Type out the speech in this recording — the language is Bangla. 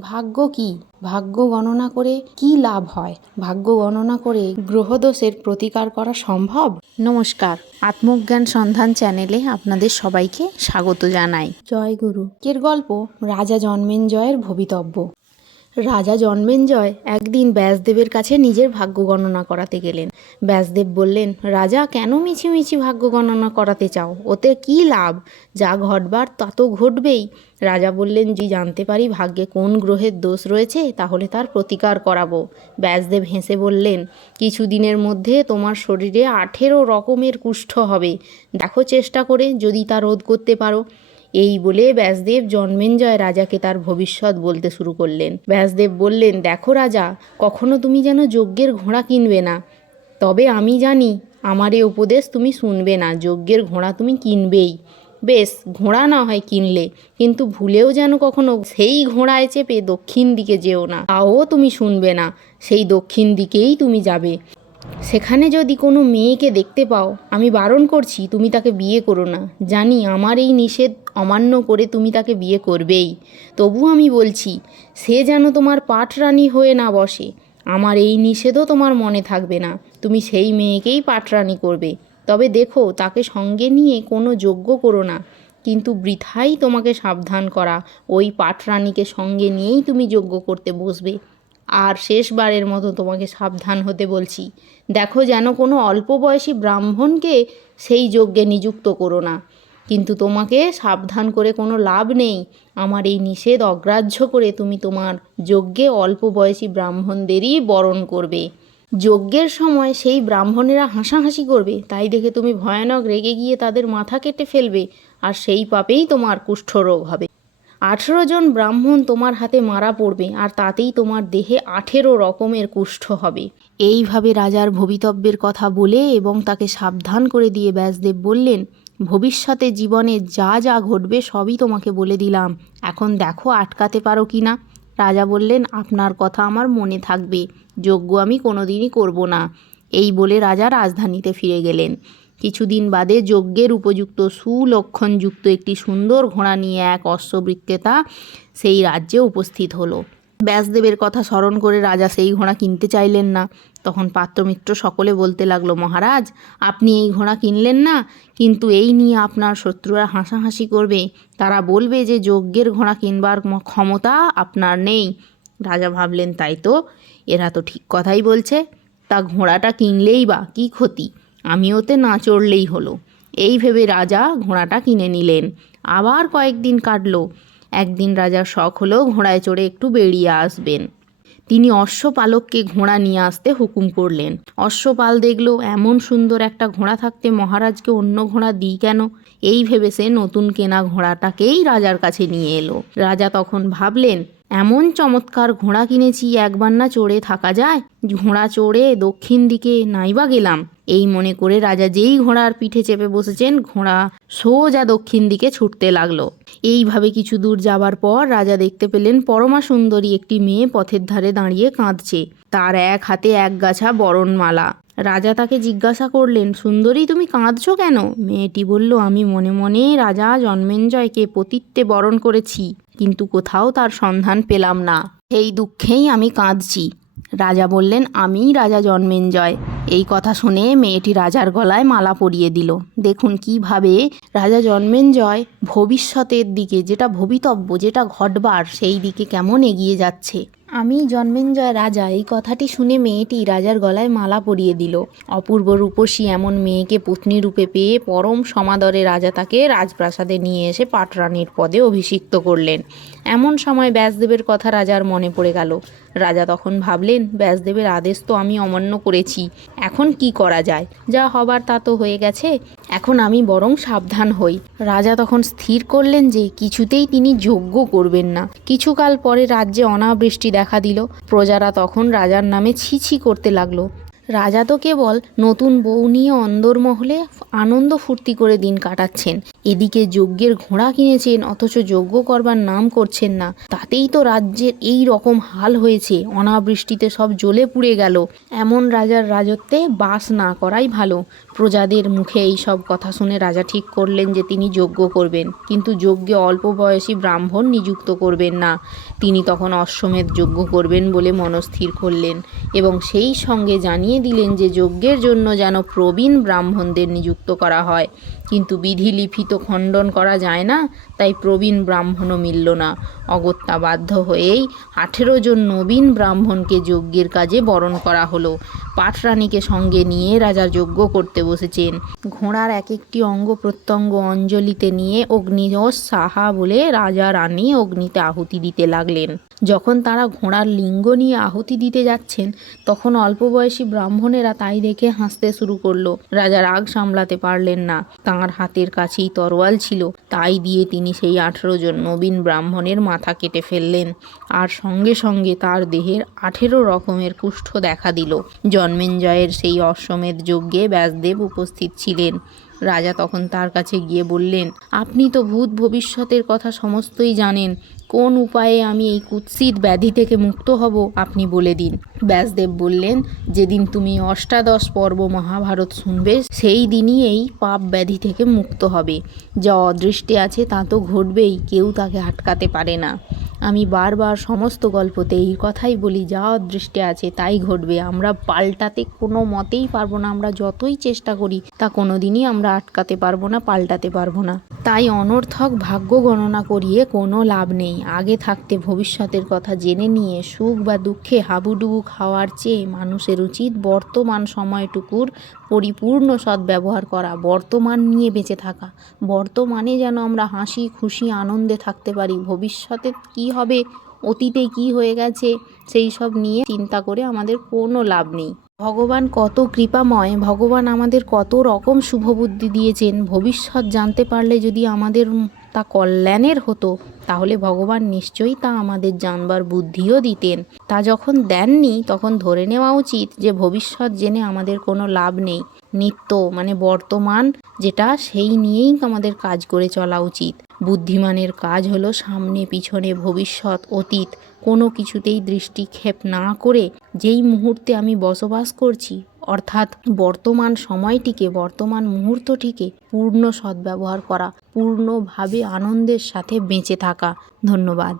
ভাগ্য কি? ভাগ্য গণনা করে কি লাভ হয়? ভাগ্য গণনা করে গ্রহদোষের প্রতিকার করা সম্ভব? নমস্কার। আত্মজ্ঞান সন্ধান চ্যানেলে আপনাদের সবাইকে স্বাগত জানাই। জয় গুরু। কের গল্প রাজা জন্মেন জয়ের ভবিতব্য। রাজা জন্মেঞ্জয় একদিন ব্যাসদেবের কাছে নিজের ভাগ্য গণনা করাতে গেলেন। ব্যাসদেব বললেন, রাজা, কেন মিছিমিছি ভাগ্য গণনা করাতে চাও? ওতে কি লাভ? যা ঘটবার তা তো ঘটবেই। রাজা বললেন যে জানতে পারি ভাগ্যে কোন গ্রহের দোষ রয়েছে, তাহলে তার প্রতিকার করাবো। ব্যাসদেব হেসে বললেন, কিছুদিনের মধ্যে তোমার শরীরে আঠেরো রকমের কুষ্ঠ হবে। দেখো চেষ্টা করে যদি তা রোধ করতে পারো। এই বলে ব্যাসদেব জন্মেঞ্জয় রাজাকে তার ভবিষ্যৎ বলতে শুরু করলেন। ব্যাসদেব বললেন, দেখো রাজা, কখনো তুমি যেন যজ্ঞের ঘোড়া কিনবে না। তবে আমি জানি, আমার এ উপদেশ তুমি শুনবে না, যজ্ঞের ঘোড়া তুমি কিনবেই। বেশ, ঘোড়া না হয় কিনলে, কিন্তু ভুলেও যেন কখনো সেই ঘোড়ায় চেপে দক্ষিণ দিকে যেও না। তাও তুমি শুনবে না, সেই দক্ষিণ দিকেই তুমি যাবে। সেখানে যদি কোনো মেয়েকে দেখতে পাও, আমি বারণ করছি, তুমি তাকে বিয়ে করো না। জানি আমার এই নিষেধ অমান্য করে তুমি তাকে বিয়ে করবেই। তবু আমি বলছি, সে যেন তোমার পাটরানি হয়ে না বসে। আমার এই নিষেধও তোমার মনে থাকবে না। তুমি সেই মেয়েকেই পাটরানি করবে। তবে দেখো, তাকে সঙ্গে নিয়ে কোনো যজ্ঞ করো না। কিন্তু বৃথাই তোমাকে সাবধান করা। ওই পাটরানিকে সঙ্গে নিয়েই তুমি যজ্ঞ করতে বসবে। আর শেষবারের মতো তোমাকে সাবধান হতে বলছি। দেখো যেন কোনো অল্প বয়সী ব্রাহ্মণকে সেই যজ্ঞে নিযুক্ত করো না। কিন্তু তোমাকে সাবধান করে কোনো লাভ নেই। আমার এই নিষেধ অগ্রাহ্য করে তুমি তোমার যজ্ঞে অল্প বয়সী ব্রাহ্মণদেরই বরণ করবে। যজ্ঞের সময় সেই ব্রাহ্মণেরা হাসাহাসি করবে। তাই দেখে তুমি ভয়ানক রেগে গিয়ে তাদের মাথা কেটে ফেলবে। আর সেই পাপেই তোমার কুষ্ঠরোগ হবে। আঠেরো জন ব্রাহ্মণ তোমার হাতে মারা পড়বে, আর তাতেই তোমার দেহে আঠেরো রকমের কুষ্ঠ হবে। এইভাবে রাজার ভবিতব্যের কথা বলে এবং তাকে সাবধান করে দিয়ে ব্যাসদেব বললেন, ভবিষ্যতে জীবনে যা যা ঘটবে সবই তোমাকে বলে দিলাম, এখন দেখো আটকাতে পারো কি না। রাজা বললেন, আপনার কথা আমার মনে থাকবে, যজ্ঞ আমি কোনোদিনই করব না। এই বলে রাজা রাজধানীতে ফিরে গেলেন। কিছুদিন বাদে যজ্ঞের উপযুক্ত সুলক্ষণযুক্ত একটি সুন্দর ঘোড়া নিয়ে এক অশ্ববিক্রেতা সেই রাজ্যে উপস্থিত হলো। ব্যাসদেবের কথা স্মরণ করে রাজা সেই ঘোড়া কিনতে চাইলেন না। তখন পাত্রমিত্র সকলে বলতে লাগল, মহারাজ, আপনি এই ঘোড়া কিনলেন না? কিন্তু এই নিয়ে আপনার শত্রুরা হাসাহাসি করবে। তারা বলবে যে যজ্ঞের ঘোড়া কিনবার ক্ষমতা আপনার নেই। রাজা ভাবলেন, তাই তো? এরা তো ঠিক কথাই বলছে। তা ঘোড়াটা কিনলেই বা কী ক্ষতি? আমি ওতে না চড়লেই হলো। এই ভেবে রাজা ঘোড়াটা কিনে নিলেন। আবার কয়েকদিন কাটল। একদিন রাজার শখ হলো ঘোড়ায় চড়ে একটু বেরিয়ে আসবেন। তিনি অশ্বপালককে ঘোড়া নিয়ে আসতে হুকুম করলেন। অশ্বপাল দেখল, এমন সুন্দর একটা ঘোড়া থাকতে মহারাজকে অন্য ঘোড়া দিই কেন? এই ভেবে সে নতুন কেনা ঘোড়াটাকেই রাজার কাছে নিয়ে এলো। রাজা তখন ভাবলেন, এমন চমৎকার ঘোড়া কিনেছি, একবার না চড়ে থাকা যায়। ঘোড়া চড়ে দক্ষিণ দিকে নাইবা গেলাম। এই মনে করে রাজা যেই ঘোড়ার পিঠে চেপে বসেছেন, ঘোড়া সোজা দক্ষিণ দিকে ছুটতে লাগল। এইভাবে কিছু দূর যাবার পর রাজা দেখতে পেলেন পরমা সুন্দরী একটি মেয়ে পথের ধারে দাঁড়িয়ে কাঁদছে। তার এক হাতে এক গাছা বরণমালা। রাজা তাকে জিজ্ঞাসা করলেন, সুন্দরী, তুমি কাঁদছো কেন? মেয়েটি বলল, আমি মনে মনে রাজা জন্মেঞ্জয়কে পতিত্বে বরণ করেছি, কিন্তু কোথাও তার সন্ধান পেলাম না। এই দুঃখেই আমি কাঁদছি। রাজা বললেন আমি রাজা জন্মেঞ্জয়। এই কথা শুনে মেয়েটি রাজার গলায় মালা পরিয়ে দিল। দেখুন কীভাবে রাজা জন্মেঞ্জয় ভবিষ্যতের দিকে যেটা ভবিতব্য, যেটা ঘটবার, সেই দিকে কেমন এগিয়ে যাচ্ছে। আমি জন্মেঞ্জয় রাজা, এই কথাটি শুনে মেয়েটি রাজার গলায় মালা পরিয়ে দিল। অপূর্ব রূপসী এমন মেয়েকে পত্নী রূপে পেয়ে পরম সমাদরে রাজা তাকে রাজপ্রাসাদে নিয়ে এসে পাটরানীর পদে অভিষিক্ত করলেন। এমন সময় ব্যাসদেবের কথা রাজার মনে পড়ে গেল। রাজা তখন ভাবলেন, ব্যাসদেবের আদেশ তো আমি অমান্য করেছি। এখন কি করা যায়? যা হবার তা তো হয়ে গেছে। এখন আমি বরং সাবধান হই। রাজা তখন স্থির করলেন যে কিছুতেই তিনি যোগ্য করবেন না। কিছুকাল পরে রাজ্যে অনাবৃষ্টি দেখা দিল। প্রজারা তখন রাজার নামে ছি ছি করতে লাগল। রাজা তো কেবল নতুন বউ নিয়ে অন্দরমহলে আনন্দ ফুর্তি করে দিন কাটাচ্ছেন। এদিকে যজ্ঞের ঘোড়া কিনেছেন, অথচ যজ্ঞ করবার নাম করছেন না। তাতেই তো রাজ্যের এই রকম হাল হয়েছে। অনাবৃষ্টিতে সব জ্বলে পুড়ে গেল। এমন রাজার রাজত্বে বাস না করাই ভালো। প্রজাদের মুখে এই সব কথা শুনে রাজা ঠিক করলেন যে তিনি যজ্ঞ করবেন। কিন্তু যজ্ঞে অল্প বয়সী ব্রাহ্মণ নিযুক্ত করবেন না। তিনি তখন অশ্বমেধ যজ্ঞ করবেন বলে মনস্থির করলেন এবং সেই সঙ্গে জানিয়ে দিলেন যে যজ্ঞের জন্য যেন প্রবীণ ব্রাহ্মণদের নিযুক্ত করা হয়। কিন্তু বিধি লিখিত খণ্ডন করা যায় না, তাই প্রবীণ ব্রাহ্মণও মিলল না। অগত্যা বাধ্য হয়েই আঠেরো জন নবীন ব্রাহ্মণকে যজ্ঞের কাজে বরণ করা হলো। পাটরানীকে সঙ্গে নিয়ে রাজা যজ্ঞ করতে বসেছেন। ঘোড়ার এক একটি অঙ্গ প্রত্যঙ্গ অঞ্জলিতে নিয়ে অগ্নিজ সাহা বলে রাজা রানী অগ্নিতে আহুতি দিতে লাগলেন। যখন তারা ঘোড়ার লিঙ্গ নিয়ে আহুতি দিতে যাচ্ছেন, তখন অল্প বয়সী ব্রাহ্মণেরা তাই দেখে হাসতে শুরু করল। রাজা রাগ সামলাতে পারলেন না। তাঁর হাতের কাছেই তরোয়াল ছিল। তাই দিয়ে তিনি সেই আঠেরো জন নবীন ব্রাহ্মণের মাথা কেটে ফেললেন। আর সঙ্গে সঙ্গে তার দেহের আঠেরো রকমের কুষ্ঠ দেখা দিল। জন্মেঞ্জয়ের সেই অশ্বমেধ যজ্ঞে ব্যাসদেব উপস্থিত ছিলেন। রাজা তখন তার কাছে গিয়ে বললেন, আপনি তো ভূত ভবিষ্যতের কথা সমস্তই জানেন। কোন উপায়ে আমি এই কুৎসিত ব্যাধি থেকে মুক্ত হব, আপনি বলে দিন। ব্যাসদেব বললেন, যেদিন তুমি অষ্টাদশ পর্ব মহাভারত শুনবে, সেই দিনই এই পাপ ব্যাধি থেকে মুক্ত হবে। যা অদৃষ্টে আছে তা তো ঘটবেই, কেউ তাকে আটকাতে পারে না। আমি বারবার সমস্ত গল্পতে এই কথাই বলি, যা অদৃষ্টে আছে তাই ঘটবে। আমরা পাল্টাতে কোনো মতেই পারব না, আমরা যতই চেষ্টা করি, তা কোনো দিনই আমরা আটকাতে পারব না, পাল্টাতে পারব না। তাই অনর্থক ভাগ্য গণনা করিয়ে কোনো লাভ নেই। আগে থাকতে ভবিষ্যতের কথা জেনে নিয়ে সুখ বা দুঃখে হাবুডুবু খাওয়ার চেয়ে মানুষের উচিত বর্তমান সময়টুকুর পরিপূর্ণ সদ্ব্যবহার করা, বর্তমান নিয়ে বেঁচে থাকা। বর্তমানে যেন আমরা হাসি, খুশি, আনন্দে থাকতে পারি। ভবিষ্যতে কি হবে, অতীতে কি হয়ে গেছে, সেই সব নিয়ে চিন্তা করে আমাদের কোনো লাভ নেই। ভগবান কত কৃপাময়, ভগবান আমাদের কত রকম শুভবুদ্ধি দিয়েছেন। ভবিষ্যৎ জানতে পারলে যদি আমাদের তা কল্যাণের হতো, তাহলে ভগবান নিশ্চয়ই তা আমাদের জানবার বুদ্ধিও দিতেন। তা যখন দেননি, তখন ধরে নেওয়া উচিত যে ভবিষ্যৎ জেনে আমাদের কোনো লাভ নেই। নিত্য মানে বর্তমান, যেটা সেই নিয়েই আমাদের কাজ করে চলা উচিত। বুদ্ধিমানের কাজ হলো সামনে পিছনে ভবিষ্যৎ, অতীত, কোনো কিছুতেই দৃষ্টিক্ষেপ না করে যেই মুহূর্তে আমি বসবাস করছি, অর্থাৎ বর্তমান সময়টিকে, বর্তমান মুহূর্তটিকে পূর্ণ সদ্ব্যবহার করা, পূর্ণভাবে আনন্দের সাথে বেঁচে থাকা। ধন্যবাদ।